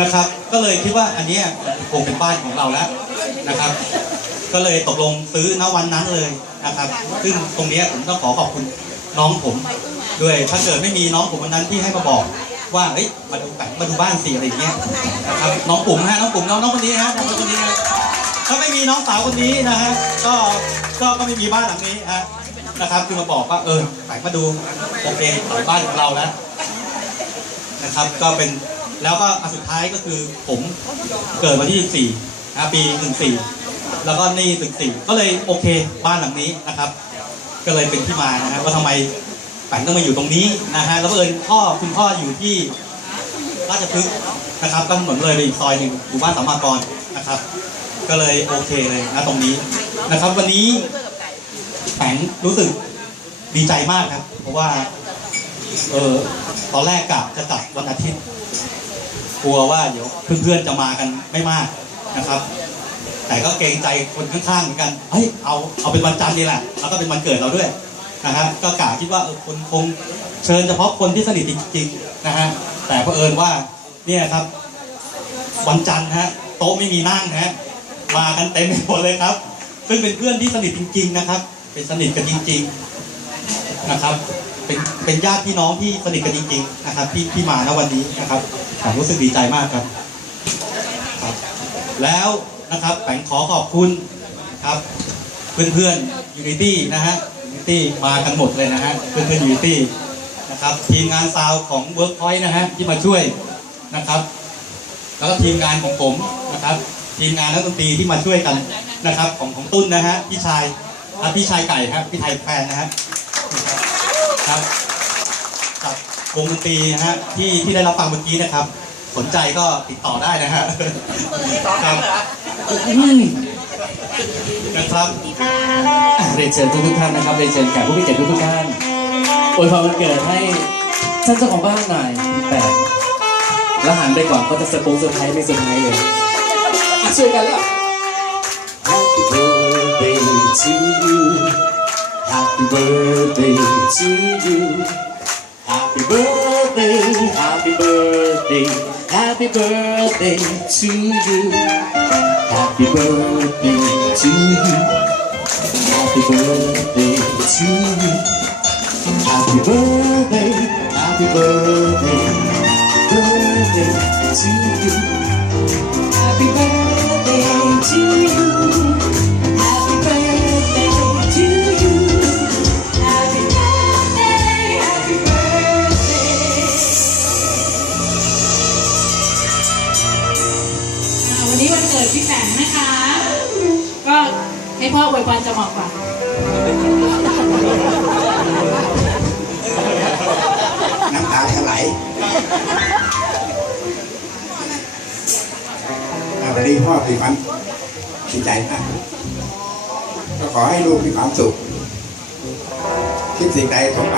นะครับ ก็เลยคิดว่าอันนี้คงเป็นบ้านของเราแล้วนะครับ ก็เลยตกลงซื้อณวันนั้นเลยนะครับ ซึ่งตรงนี้ผมต้องขอขอบคุณน้องผมด้วยถ้าเกิดไม่มีน้องผมวันนั้นที่ให้มาบอกว่าเอ้ยมาดูแบบมาดูบ้านสิอะไรอย่างเงี้ยนะครับน้องปุ๋มฮะน้องปุ๋มน้องน้องคนนี้ฮะน้องคนนี้ฮะถ้าไม่มีน้องสาวคนนี้นะฮะก็ก็ก็ไม่มีบ้านหลังนี้ฮะนะครับคือมาบอกว่าเออไปมาดูโอเคบ้านของเราแล้วนะครับ ก็เป็น แล้วก็อันสุดท้ายก็คือผมเกิดวันที่ 14นะปี 14 แล้วก็นี่ 14 ก็เลยโอเคบ้านหลังนี้นะครับ ก็เลยเป็นที่มานะฮะว่าทำไมแปงต้องมาอยู่ตรงนี้นะฮะแล้วก็เอิญพ่อคุณพ่ออยู่ที่ราชพฤกษ์นะครับก็เหมือนเลยไปอีกซอยหนึ่งอยู่บ้านสามากรนะครับ ก็เลยโอเคเลยนะตรงนี้นะครับ วันนี้แปงรู้สึกดีใจมากครับ เพราะว่าเออตอนแรกกะจะจัดวันอาทิตย์ กลัวว่าเดี๋ยวเพื่อนๆจะมากันไม่มากนะครับ แต่ก็เกรงใจคนข้างๆเหมือนกันเฮ้ยเอาเอาเป็นวันจันทร์นี่แหละแล้วก็เป็นวันเกิดเราด้วยนะครับก็กะคิดว่าเออคนคงเชิญเฉพาะคนที่สนิทจริงๆนะฮะแต่เผอิญว่าเนี่ยครับวันจันทร์ฮะโต๊ะไม่มีนั่งนะฮะมากันเต็มไปหมดเลยครับ ซึ่งเป็นเพื่อนที่สนิทจริง ๆ นะครับ เป็นสนิทกันจริง ๆนะครับ เป็นเป็นญาติพี่น้องที่สนิทกันจริงๆนะครับที่ที่มาณวันนี้นะครับผมรู้สึกดีใจมากครับครับ แล้วนะครับแปงขอขอบคุณครับ เพื่อนๆ Unity นะฮะ Unity มากันหมดเลยนะฮะเพื่อนๆ Unity นะครับทีมงานซาวของ Workpoint นะฮะที่มาช่วยนะครับ แล้วก็ทีมงานของผมนะครับทีมงานนักดนตรีที่มาช่วยกันนะครับ ของของตุ้นนะฮะพี่ชายพี่ชายไก่ครับพี่ไทยแฟนนะฮะ ครับกับวงดนตรีนะฮะที่ที่ได้รับฟังเมื่อกี้นะครับ สนใจก็ติดต่อได้นะฮะครับอืมนะครับเรียนเชิญทุกๆท่านนะครับเรียนเชิญแขกผู้มีเกียรติทุกๆท่านอวยพรวันเกิดให้ท่านเจ้าของบ้านหน่อยแปดแล้วหันไปก่อนเขาจะเซอร์โปงเซอร์ไพรส์ไม่เซอร์ไพรส์เลยอะช่วยกันแล้ว Happy birthday to you Happy birthday to you Happy birthday Happy birthday Happy birthday to you Happy birthday to you Happy birthday to you. Happy birthday, happy birthday, birthday to you. พี่แปงนะคะ ก็ให้พ่ออวยพรจะเหมาะกว่าน้ำตาจะไหลวันนี้พ่อมีความดีใจมากก็ขอให้ลูกมีความสุขคิดสิ่งใดสมปรารถนา